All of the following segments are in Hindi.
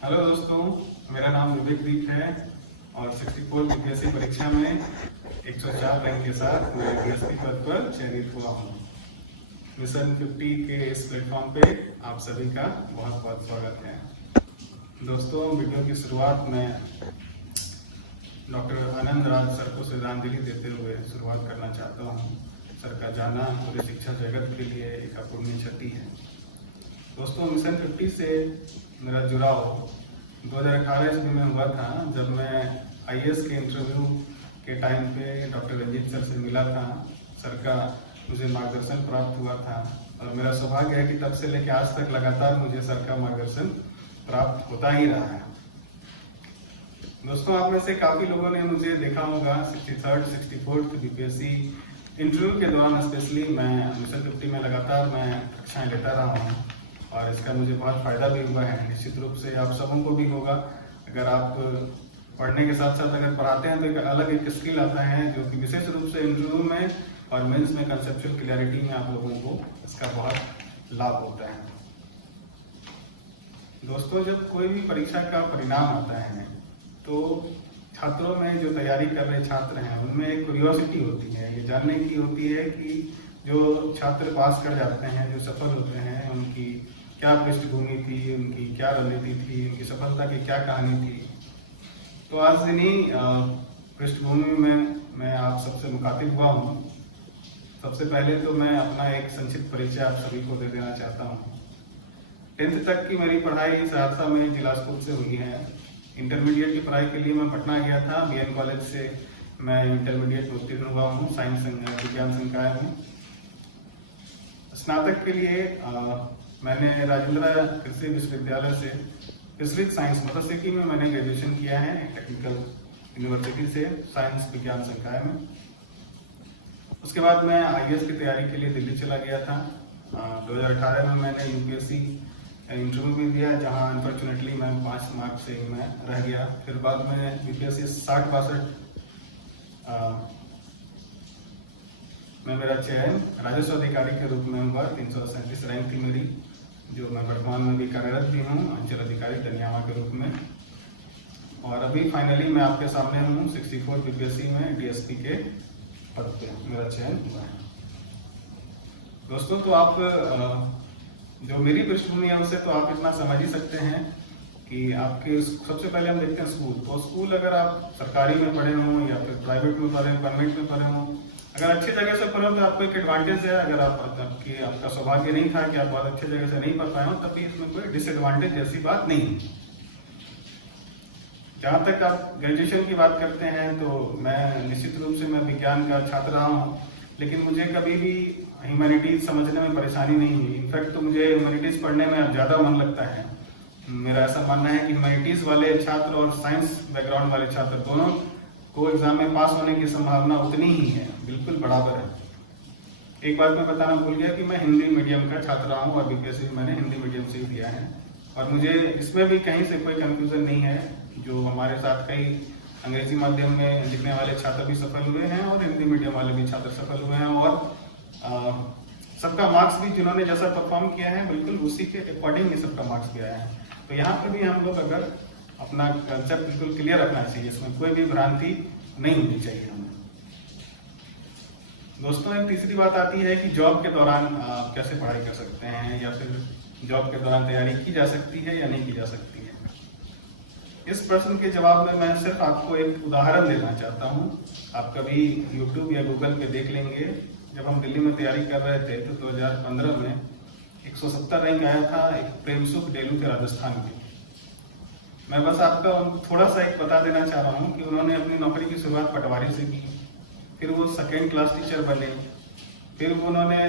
हेलो दोस्तों, मेरा नाम विवेक दीप है और 64 बीपीएससी परीक्षा में 104 रैंक के साथ मैं डीएसपी पद पर चयनित हुआ हूँ। मिशन 50 के इस प्लेटफॉर्म पे आप सभी का बहुत बहुत स्वागत है। दोस्तों, वीडियो की शुरुआत में डॉक्टर आनंद राज सर को श्रद्धांजलि देते हुए शुरुआत करना चाहता हूँ। सर का जाना पूरे शिक्षा जगत के लिए एक अपूर्णीय क्षति है। दोस्तों, मिशन 50 से मेरा जुड़ाव 2018 ईस्वी में हुआ था, जब मैं आईएएस के इंटरव्यू के टाइम पे डॉक्टर रंजीत सर से मिला था। सर का मुझे मार्गदर्शन प्राप्त हुआ था और मेरा सौभाग्य है कि तब से लेकर आज तक लगातार मुझे सर का मार्गदर्शन प्राप्त होता ही रहा है। दोस्तों, आप में से काफी लोगों ने मुझे देखा होगा 63rd, 64th बीपीएससी इंटरव्यू के दौरान, स्पेशली मैं मिशन 50 में लगातार मैं कक्षाएं लेता रहा हूँ और इसका मुझे बहुत फायदा भी हुआ है। निश्चित रूप से आप सबों को भी होगा। अगर आप पढ़ने के साथ साथ अगर पढ़ाते हैं तो एक अलग एक स्किल आता है, जो कि विशेष रूप से इंटरव्यू में और मेंस में कंसेप्चुअल क्लैरिटी में आप लोगों को इसका बहुत लाभ होता है। दोस्तों, जब कोई भी परीक्षा का परिणाम आता है तो छात्रों में, जो तैयारी कर रहे छात्र हैं, उनमें एक क्यूरियोसिटी होती है, ये जानने की होती है कि जो छात्र पास कर जाते हैं, जो सफल होते हैं, उनकी क्या पृष्ठभूमि थी, उनकी क्या रणनीति थी, उनकी सफलता की क्या कहानी थी। तो आज इन्हीं पृष्ठभूमि में मैं आप सबसे मुखातिब हुआ हूँ। सबसे पहले तो मैं अपना एक संक्षिप्त परिचय आप सभी को दे देना चाहता हूँ। 10th तक की मेरी पढ़ाई सहरसा में जिला स्कूल से हुई है। इंटरमीडिएट की पढ़ाई के लिए मैं पटना गया था। बीएन कॉलेज से मैं इंटरमीडिएट उत्तीर्ण हुआ हूँ साइंस विज्ञान संकाय में। स्नातक के लिए मैंने राजेंद्र कृषि विश्वविद्यालय से फिशरीज साइंस मत्स्यिकी में मैंने ग्रेजुएशन किया है, टेक्निकल यूनिवर्सिटी से साइंस विज्ञान संकाय में। उसके बाद मैं आईएएस की तैयारी के लिए दिल्ली चला गया था। 2018 में मैंने यूपीएससी इंटरव्यू भी दिया, जहां अनफॉर्चुनेटली मैं 5 मार्क्स से मैं रह गया। फिर बाद में यूपीएससी 60-62 में मेरा चयन राजस्व अधिकारी के रूप में हुआ। 337 रैंक थी मेरी, जो मैं वर्तमान में भी कार्यरत भी हूँ अंचल अधिकारी दनियामा के रूप में। और अभी फाइनली मैं आपके सामने हूँ 64 बीपीएससी में डीएसपी के पद पे मेरा चयन हुआ है। दोस्तों, तो आप जो मेरी पृष्ठभूमि है उससे तो आप इतना समझ ही सकते हैं कि आपके सबसे पहले हम देखते हैं स्कूल। तो स्कूल अगर आप सरकारी में पढ़े हों या फिर प्राइवेट में पढ़े, कॉन्वेंट में पढ़े हों, अगर अच्छी जगह से पढ़ो तो आपको एक एडवांटेज है। अगर आपका सौभाग्य नहीं था कि आप बहुत अच्छी जगह से नहीं पढ़ पाए हो, तब भी इसमें कोई डिसएडवांटेज जैसी बात नहीं है। जहाँ तक आप ग्रेजुएशन की बात करते हैं तो मैं निश्चित रूप से मैं विज्ञान का छात्र रहा हूँ, लेकिन मुझे कभी भी ह्यूमैनिटीज समझने में परेशानी नहीं हुई। इनफैक्ट तो मुझे ह्यूमैनिटीज पढ़ने में ज्यादा मन लगता है। मेरा ऐसा मानना है कि ह्यूमैनिटीज वाले छात्र और साइंस बैकग्राउंड वाले छात्र दोनों को एग्जाम में पास होने की संभावना उतनी ही है, बिल्कुल बराबर है। एक बात मैं बताना भूल गया कि मैं हिंदी मीडियम का छात्र रहा हूँ और बीपीएससी मैंने हिंदी मीडियम से ही दिया है और मुझे इसमें भी कहीं से कोई कंफ्यूजन नहीं है। जो हमारे साथ कई अंग्रेजी माध्यम में लिखने वाले छात्र भी सफल हुए हैं और हिंदी मीडियम वाले भी छात्र सफल हुए हैं और सबका मार्क्स भी जिन्होंने जैसा परफॉर्म किया है बिल्कुल उसी के अकॉर्डिंग ही सबका मार्क्स भी आया है। तो यहाँ पे भी हम लोग अगर अपना कंसेप्ट बिल्कुल क्लियर रखना चाहिए, इसमें कोई भी भ्रांति नहीं होनी चाहिए हमें। दोस्तों, एक तीसरी बात आती है कि जॉब के दौरान आप कैसे पढ़ाई कर सकते हैं या फिर जॉब के दौरान तैयारी की जा सकती है या नहीं की जा सकती है। इस प्रश्न के जवाब में मैं सिर्फ आपको एक उदाहरण देना चाहता हूँ। आप कभी YouTube या गूगल पे देख लेंगे, जब हम दिल्ली में तैयारी कर रहे थे तो 2015 में 170 रैंक आया था एक प्रेमसुख डेलू के राजस्थान के। मैं बस आपका थोड़ा सा एक बता देना चाह रहा हूँ कि उन्होंने अपनी नौकरी की शुरुआत पटवारी से की, फिर वो 2nd क्लास टीचर बने, फिर उन्होंने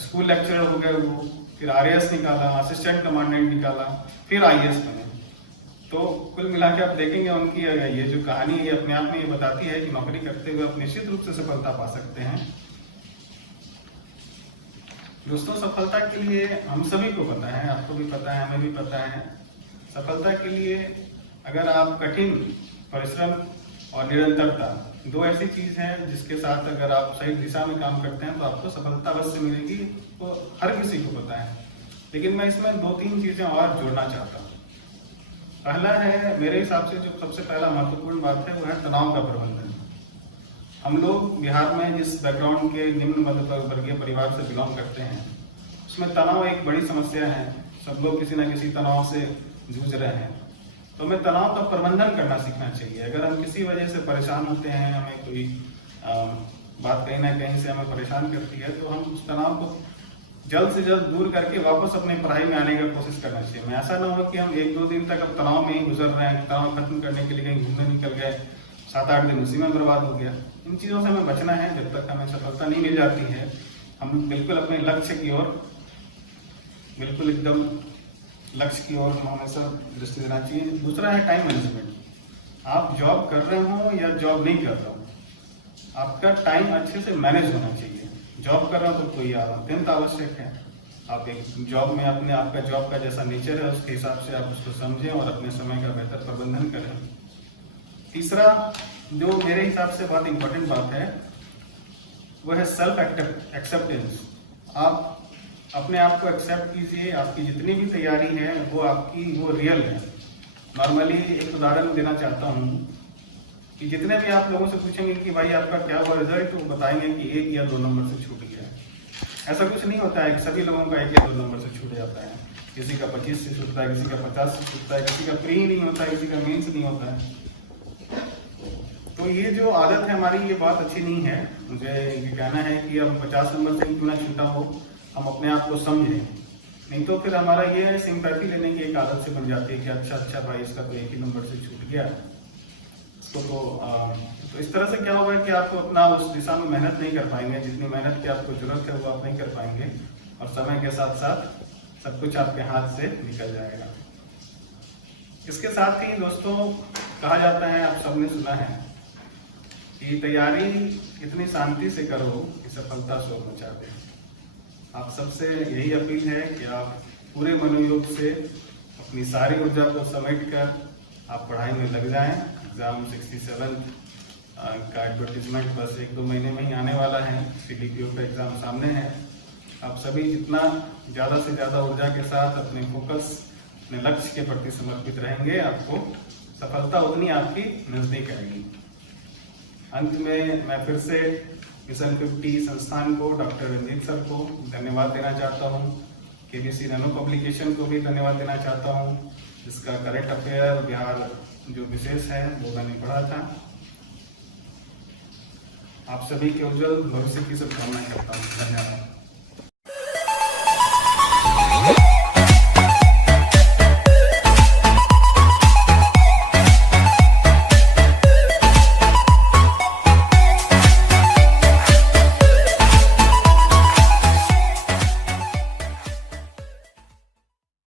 स्कूल लेक्चरर हो गए, वो फिर आरएएस निकाला, असिस्टेंट कमांडेंट निकाला, फिर आईएएस बने। तो कुल मिला के आप देखेंगे उनकी ये जो कहानी है अपने आप में ये बताती है कि नौकरी करते हुए आप निश्चित रूप से सफलता पा सकते हैं। दोस्तों, सफलता के लिए हम सभी को पता है, आपको भी पता है, हमें भी पता है, सफलता के लिए अगर आप कठिन परिश्रम और निरंतरता, दो ऐसी चीज है जिसके साथ अगर आप सही दिशा में काम करते हैं तो आपको सफलता अवश्य मिलेगी। तो हर किसी को पता है, लेकिन मैं इसमें 2-3 चीजें और जोड़ना चाहता हूँ। पहला है, मेरे हिसाब से जो सबसे पहला महत्वपूर्ण बात है वो है तनाव का प्रबंधन। हम लोग बिहार में जिस बैकग्राउंड के निम्न मध्य वर्गीय परिवार से बिलोंग करते हैं, उसमें तनाव एक बड़ी समस्या है। सब लोग किसी न किसी तनाव से जूझ रहे हैं। तो हमें तनाव का प्रबंधन करना सीखना चाहिए। अगर हम किसी वजह से परेशान होते हैं, हमें कोई बात कहीं ना कहीं से हमें परेशान करती है, तो हम उस तनाव को जल्द से जल्द दूर करके वापस अपनी पढ़ाई में आने का कोशिश करना चाहिए। मैं ऐसा ना हो कि हम 1-2 दिन तक अब तनाव में ही गुजर रहे हैं, तनाव खत्म करने के लिए कहीं घूमने निकल गए, 7-8 दिन उसी में बर्बाद हो गया। इन चीज़ों से हमें बचना है। जब तक हमें सफलता नहीं मिल जाती है, हम बिल्कुल अपने लक्ष्य की ओर, बिल्कुल एकदम लक्ष्य की ओर हमेशा दृष्टि देना चाहिए। दूसरा है टाइम मैनेजमेंट। आप जॉब कर रहे हो या जॉब नहीं कर रहे हो, आपका टाइम अच्छे से मैनेज होना चाहिए। जॉब कर रहे हो तो कोई अत्यंत आवश्यक है। आप एक जॉब में अपने आपका जॉब का जैसा नेचर है उसके हिसाब से आप उसको समझें और अपने समय का बेहतर प्रबंधन करें। तीसरा जो मेरे हिसाब से बहुत इंपॉर्टेंट बात है वो है सेल्फ एक्सेप्टेंस। आप अपने आप को एक्सेप्ट कीजिए। आपकी जितनी भी तैयारी है वो रियल है। नॉर्मली एक उदाहरण देना चाहता हूँ कि जितने भी आप लोगों से पूछेंगे कि भाई आपका क्या हुआ रिजल्ट, तो बताएंगे कि 1 या 2 नंबर से छूट गया है। ऐसा कुछ नहीं होता है कि सभी लोगों का 1 या 2 नंबर से छूट जाता है। किसी का 25 से छूटता है, किसी का 50 से छूटता है, किसी का प्री नहीं होता है, किसी का मेंस नहीं होता है। तो ये जो आदत है हमारी, ये बहुत अच्छी नहीं है। मुझे ये कहना है कि अब 50 नंबर से क्यों ना छूटा हो, हम अपने आप को समझें। नहीं तो फिर हमारा ये सिंपैथी लेने की एक आदत से बन जाती है कि अच्छा भाई इसका तो 1 ही नंबर से छूट गया। तो इस तरह से क्या होगा कि आप अपना उस दिशा में मेहनत नहीं कर पाएंगे। जितनी मेहनत की आपको जरूरत है वो आप नहीं कर पाएंगे, और समय के साथ साथ सब कुछ आपके हाथ से निकल जाएगा। इसके साथ ही दोस्तों, कहा जाता है, आप सबने सुना है कि तैयारी इतनी शांति से करो कि सफलता शोर मचा दे। आप सबसे यही अपील है कि आप पूरे मनोयोग से अपनी सारी ऊर्जा को समेट कर आप पढ़ाई में लग जाएं। एग्जाम 67 का एडवर्टीजमेंट बस 1-2 महीने में ही आने वाला है। CDPO का एग्जाम सामने है। आप सभी जितना ज़्यादा से ज़्यादा ऊर्जा के साथ अपने फोकस, अपने लक्ष्य के प्रति समर्पित रहेंगे, आपको सफलता उतनी आपकी नजदीक आएगी। अंत में मैं फिर से मिशन 50 संस्थान को, डॉक्टर रंजीत सर को धन्यवाद देना चाहता हूँ। KBC नैनो पब्लिकेशन को भी धन्यवाद देना चाहता हूँ, जिसका करेंट अफेयर बिहार जो विशेष है वो मैंने पढ़ा था। आप सभी के उज्जवल भविष्य की शुभकामनाएं करता हूँ। धन्यवाद।